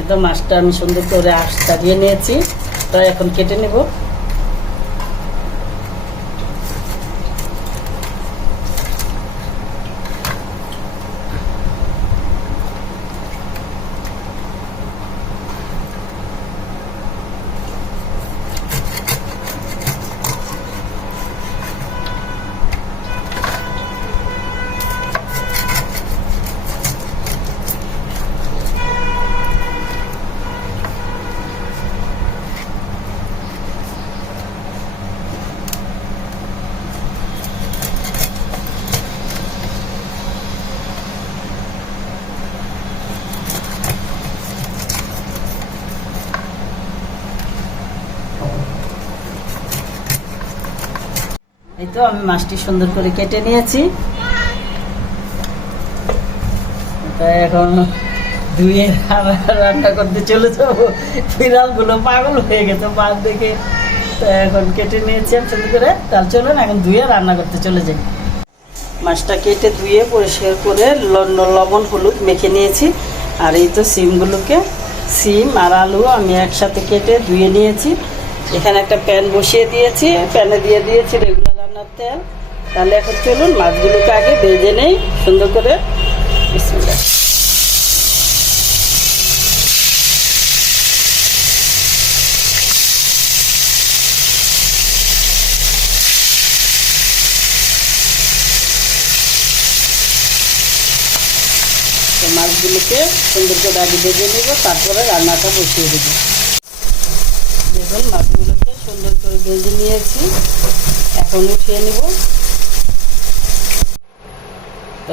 এটা মাছটা আমি সুন্দর করে আঁশ ছাড়িয়ে নিয়েছি, তো এখন কেটে নেব। এই তো আমি মাছটি সুন্দর করে কেটে নিয়েছি, এখন ধুয়ে রান্না করতে চলে যাবো। বিড়ালগুলো পাগল হয়ে গেছে মাছ দেখে, তো এখন কেটে নিয়েছি আমি সুন্দর করে। তাহলে চলুন এখন ধুয়ে রান্না করতে চলে যাই। মাছটা কেটে ধুয়ে পরিষ্কার করে লবণ হলুদ মেখে নিয়েছি। আর এই তো সিম আর আলু আমি একসাথে কেটে ধুয়ে নিয়েছি। এখানে একটা প্যান বসিয়ে দিয়েছি, প্যানে দিয়ে দিয়েছি রেগুলার রান্নার তেল। তাহলে এখন চলুন মাছগুলোকে আগে ভেজে নেই সুন্দর করে। বিসমিল্লাহ। মাছগুলোকে সুন্দর করে আগে ভেজে নিব, তারপরে রান্নাটা বসিয়ে দেবো। দেখুন মাছগুলোকে সুন্দর করে ভেজে নিয়েছি, এখন উঠিয়ে নিব। তো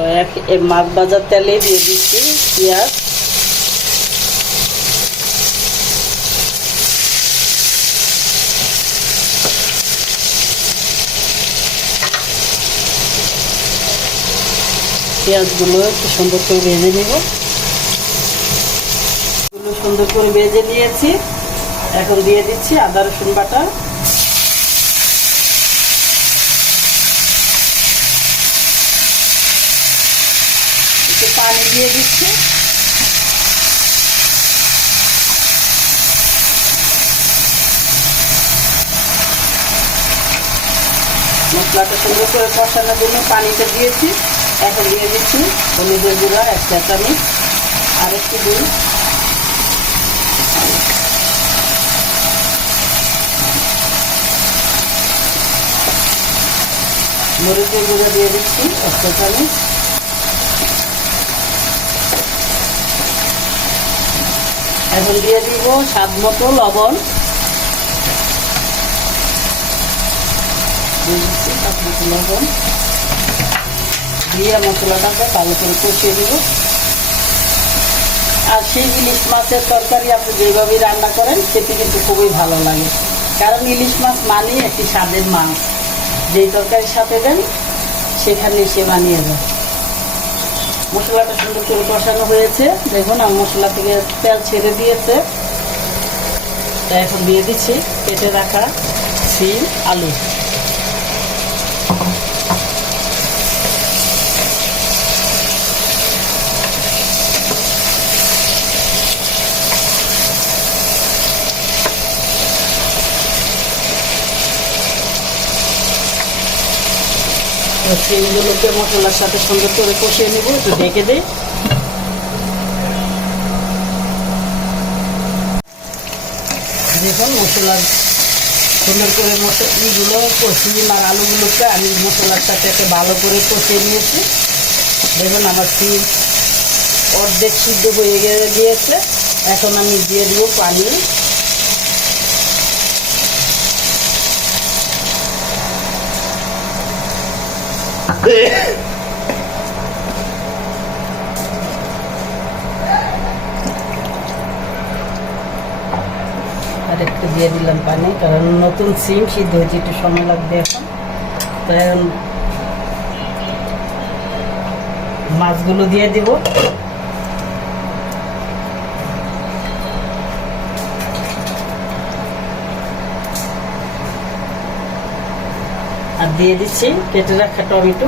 মাছ ভাজার তেলে দিয়ে দিচ্ছি পেঁয়াজ, পেঁয়াজগুলো একটু সুন্দর করে ভেজে নিব। সুন্দর করে ভেজে নিয়েছি, এখন দিয়ে দিচ্ছি আদা রসুন বাটা, একটু পানি দিয়ে দিচ্ছি। মশলাটা সুন্দর করে কষানোর জন্য পানিটা দিয়েছি। এখন দিয়ে দিচ্ছি হলুদের গুঁড়া 1 চা চামচ, আর একটু দিন, মরিচের গুঁড়া দিয়ে দিচ্ছি 1 চা চামচ, এখন দিয়ে দিব স্বাদ মতো লবণ, লবণ দিয়ে মশলাটাকে ভালো করে কষিয়ে দিব। আর সেই ইলিশ মাছের তরকারি আপনি যেভাবে রান্না করেন খেতে কিন্তু খুবই ভালো লাগে, কারণ ইলিশ মাছ মানেই একটি স্বাদের মাছ, যেই তরকারির সাথে দেন সেখানে সে মানিয়ে যায়। মশলাটা সুন্দর করে কষানো হয়েছে, দেখুন আমার মশলা থেকে তেল ছেড়ে দিয়েছে। তা এখন দিয়ে দিচ্ছি কেটে রাখা সিম আলু, সিমগুলোকে মশলার সাথে সুন্দর করে কষিয়ে নেব, একটু ঢেকে দিই। দেখুন মশলা সুন্দর করে সিম আর আলুগুলোকে আমি মশলার সাথে একটা ভালো করে কষিয়ে নিয়েছি। দেখুন আমার সিম অর্ধেক সিদ্ধ হয়ে গিয়েছে, এখন আমি দিয়ে দেবো পানি। আর একটু দিয়ে দিলাম পানি, কারণ নতুন সিম সিদ্ধ হয়েছে, একটু সময় লাগবে এখন। তো এখন মাছগুলো দিয়ে দিব, আর দিয়ে দিচ্ছি কেটে রাখা টমেটো,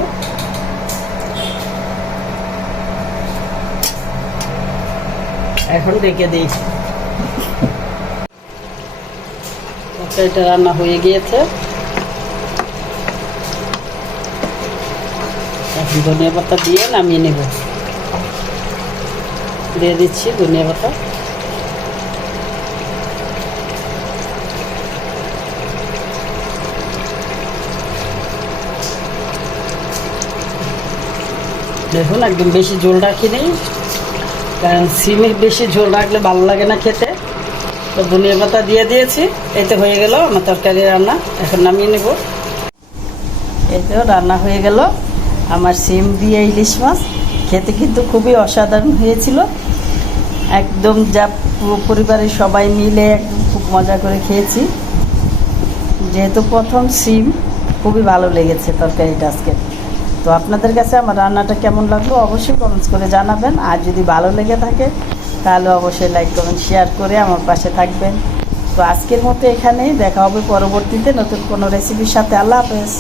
এখন রেখে দিই। এটা রান্না হয়ে গিয়েছে। এখন ধনিয়া পাতা দিয়ে নামিয়ে নেব। দিয়ে দিচ্ছি ধনিয়া পাতা। দেখুন একদম বেশি ঝোল রাখিনি, কারণ সিমের বেশি ঝোল রাখলে ভালো লাগে না খেতে। তো ধনিয়া পাতা দিয়ে দিয়েছি। এতে হয়ে গেল আমার তরকারি রান্না। এখন নামিয়ে নেব। এই তো রান্না হয়ে গেল আমার সিম দিয়ে ইলিশ মাছ। খেতে কিন্তু খুবই অসাধারণ হয়েছিল। একদম যা পরিবারের সবাই মিলে একদম খুব মজা করে খেয়েছি। যেহেতু প্রথম সিম, খুবই ভালো লেগেছে তরকারিটা আজকে। তো আপনাদের কাছে আমার রান্নাটা কেমন লাগলো অবশ্যই কমেন্টস করে জানাবেন। আর যদি ভালো লেগে থাকে তাহলে অবশ্যই লাইক কমেন্ট শেয়ার করে আমার পাশে থাকবেন। তো আজকের মতো এখানেই, দেখা হবে পরবর্তীতে নতুন কোনো রেসিপির সাথে। আল্লাহ হাফেজ।